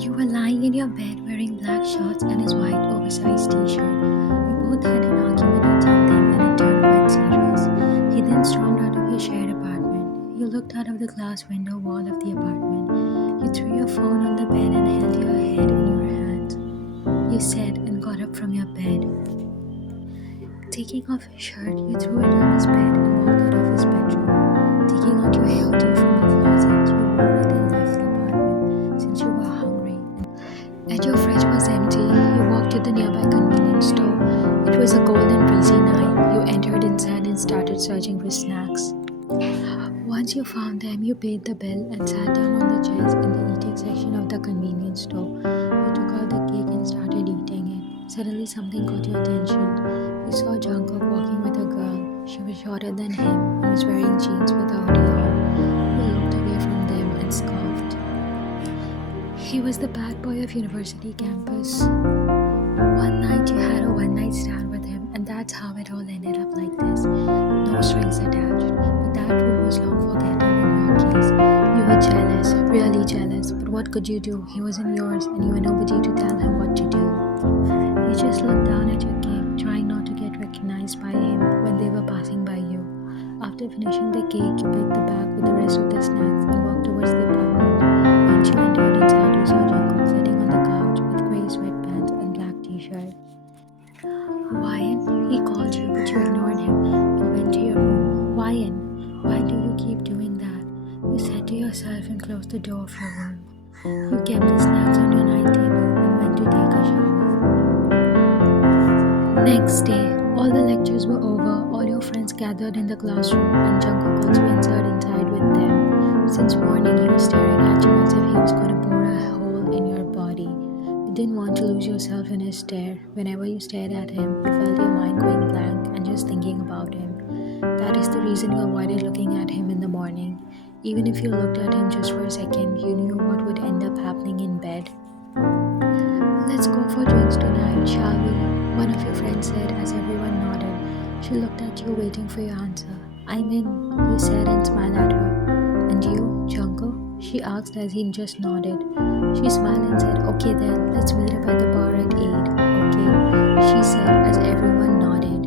You were lying in your bed wearing black shorts and his white oversized t-shirt. You both had an argument on something and it turned quite serious. He then stormed out of your shared apartment. You looked out of the glass window wall of the apartment. You threw your phone on the bed and held your head in your hands. You said and got up from your bed. Taking off his shirt, you threw it on his bed and walked out of his bedroom. Taking out your hoodie from the closet, you wore it and left the apartment since you were hungry. And your fridge was empty. You walked to the nearby convenience store. It was a cold and breezy night. You entered inside and started searching for snacks. Once you found them, you paid the bill and sat down on the chairs in the eating section of the convenience store. You took out the cake and started eating it. Suddenly something caught your attention. You saw Jungkook walking with a girl. She was shorter than him and was wearing jeans with a hoodie on. You looked away from them and scoffed. He was the bad boy of university campus. One night you had a one-night stand with him, and that's how it all ended up like this. No strings attached. But that rule was long forgotten in your case. You were jealous, really jealous. But what could you do? He wasn't yours, and you were nobody to tell him what to do. You just looked down at your cake, trying not to get recognized by him when they were passing by you. After finishing the cake, you picked the bag with the rest of the snacks and walked towards the apartment. Once you entered inside, you saw Jungkook sitting on the couch with grey sweatpants and black t-shirt. Wyan, he called you, but you ignored him and went to your room. Wyan, why do you keep doing that? You said to yourself and closed the door of your room. You kept the snacks on your night table and went to take a shower. Next day, all the lectures were over, all your friends gathered in the classroom, and Jungkook also entered inside with them. Since morning, he was staring at you as if he was going to bore a hole in your body. You didn't want to lose yourself in his stare. Whenever you stared at him, you felt your mind going blank and just thinking about him. That is the reason you avoided looking at him in the morning. Even if you looked at him just for a second, you knew what would end up happening in bed. Let's go for drinks tonight, shall we? One of your friends said as everyone nodded. She looked at you waiting for your answer. I'm in, you said and smiled at her. And you, Jungkook? She asked as he just nodded. She smiled and said, okay then, let's meet up at the bar at 8. Okay, she said as everyone nodded.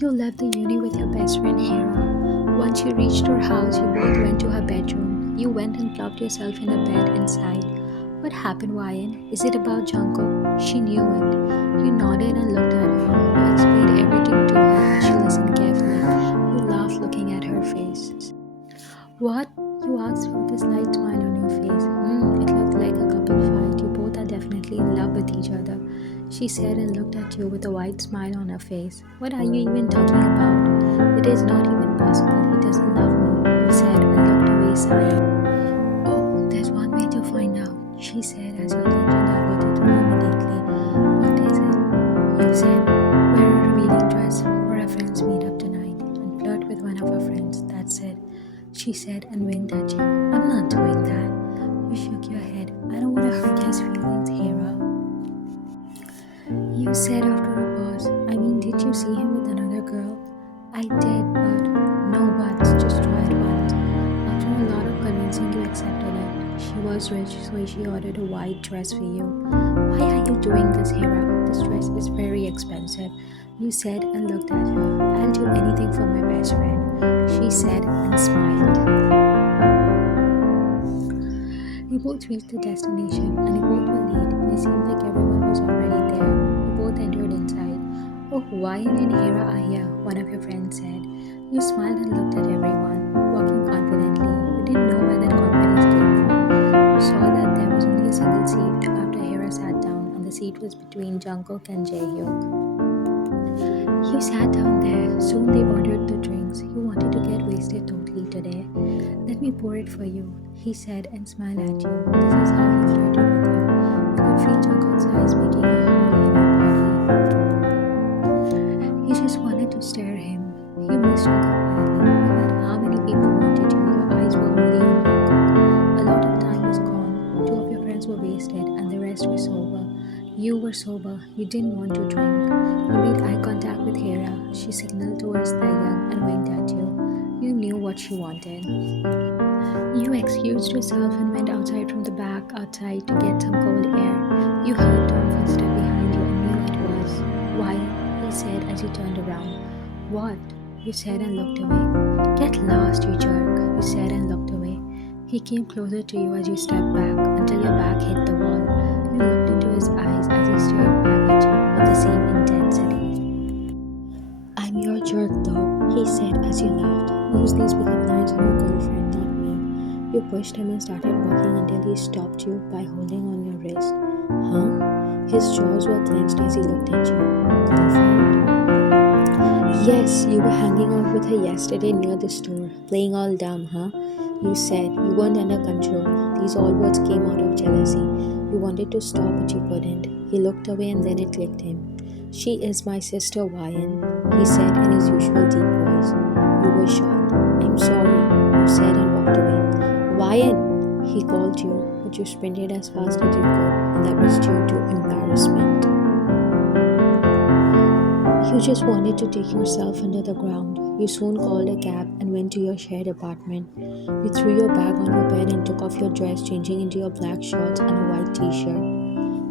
You left the uni with your best friend Hera. Once you reached her house, you both went to her bedroom. You went and plopped yourself in a bed and sighed. What happened, Wyan? Is it about Jungkook? She knew it. You nodded and looked at her. You explained everything to her and she listened carefully. You laughed looking at her face. What? You asked with a slight smile on your face. It looked like a couple fight. You both are definitely in love with each other. She said and looked at you with a wide smile on her face. What are you even talking about? It is not even possible. He doesn't love me, you said and looked away sighing. Oh, there's one way to find out, she said as your attention diverted to her immediately. What is it? You said, wear a revealing dress for our friends meet up tonight and flirt with one of our friends. That's it, she said and winked at you. I'm not doing that. You shook your head. I don't want to hurt his feelings, Hera. You said after a pause, did you see him with another girl? I did, but no buts, just try it once. After a lot of convincing, you accepted it. She was rich, so she ordered a white dress for you. Why are you doing this, Hera? This dress is very expensive, you said and looked at her. I'll do anything for my best friend, she said and smiled. You both reached the destination and you both were late and it seemed like everyone was already there. You both entered inside. Oh, Wyan and Hera are here, one of your friends said. You smiled and looked at everyone, walking confidently. You didn't know where that confidence came from. You saw that there was only a single seat after Hera sat down and the seat was between Jungkook and Jaehyuk. You sat down there. Soon they ordered the drinks. You wanted to get wasted totally today. Let me pour it for you, he said and smiled at you. This is how he flirted with you. You could feel Jungkook's eyes making a hole in your body. You just wanted to stare him. You missed Jungkook badly. No matter how many people wanted you, your eyes were only on Jungkook. A lot of time was gone. 2 of your friends were wasted and the rest were sober. You were sober. You didn't want to drink. You made eye contact with Hera. She signaled towards Thankyou and winked at you. You knew what she wanted. You You excused yourself and went outside from the back outside to get some cold air. You heard Tom footstep behind you and knew it was. Why? He said as you turned around. What? You said and looked away. Get lost, you jerk, you said and looked away. He came closer to you as you stepped back until your back hit the wall. You looked into his eyes as he stared back at you with the same intensity. I'm your jerk though, he said as you laughed. Use these pickup lines on your girlfriend, not me. You pushed him and started walking until he stopped you by holding on your wrist. Huh? His jaws were clenched as he looked at you. Girlfriend? Yes, you were hanging out with her yesterday near the store, playing all dumb, huh? You said you weren't under control. These all words came out of jealousy. You wanted to stop, but you couldn't. He looked away and then it clicked him. She is my sister, Ryan, he said in his usual deep voice. You were shocked. I'm sorry, you said and walked away. Ryan, he called you, but you sprinted as fast as you could, and that was due to embarrassment. You just wanted to take yourself under the ground. You soon called a cab and went to your shared apartment. You threw your bag on your bed and took off your dress, changing into your black shorts and a white t-shirt.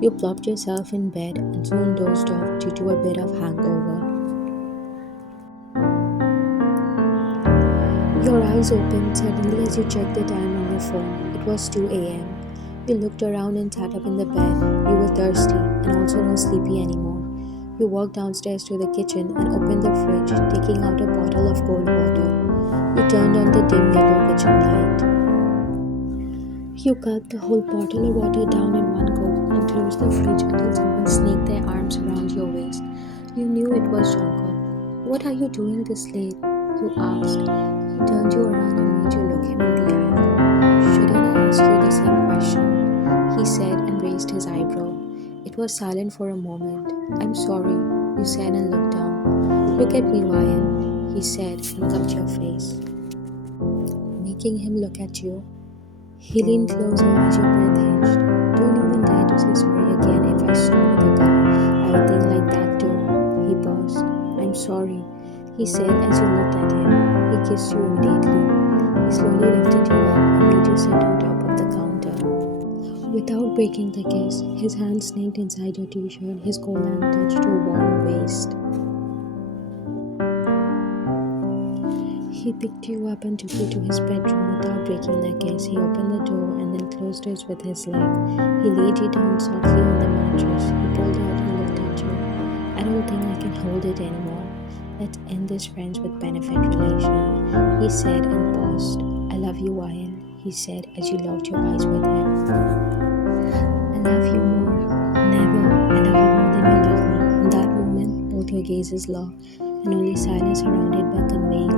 You plopped yourself in bed and soon dozed off due to a bit of hangover. Your eyes opened suddenly as you checked the time on your phone. It was 2 a.m. You looked around and sat up in the bed. You were thirsty and also not sleepy anymore. You walked downstairs to the kitchen and opened the fridge, taking out a bottle of cold water. You turned on the dim yellow kitchen light. You gulped the whole bottle of water down in one go and closed the fridge until someone snaked their arms around your waist. You knew it was Jonko. What are you doing this late? You asked. He turned you around and made you look him in the eye. Shouldn't I ask you the same question? He said and raised his eyebrow. It was silent for a moment. I'm sorry, you said and looked down. Look at me, Ryan, he said and cupped your face, making him look at you. He leaned closer as your breath hitched. Don't even dare to say sorry again. If I saw you with a guy, I would think like that too. He paused. I'm sorry, he said as you looked at him. He kissed you immediately. He slowly lifted you up and made you sit on top of the counter. Without breaking the kiss, his hand snaked inside your t-shirt, his cold hand touched your warm waist. He picked you up and took you to his bedroom without breaking the kiss. He opened the door and then closed it with his leg. He laid you down softly on the mattress. He pulled out and looked at you. I don't think I can hold it anymore. Let's end this friends with benefit relation, he said and paused. I love you, Ryan, he said as you locked your eyes with him. I love you more. Never. I love you more than you love me. In that moment, both your gazes locked, and only silence surrounded by conveying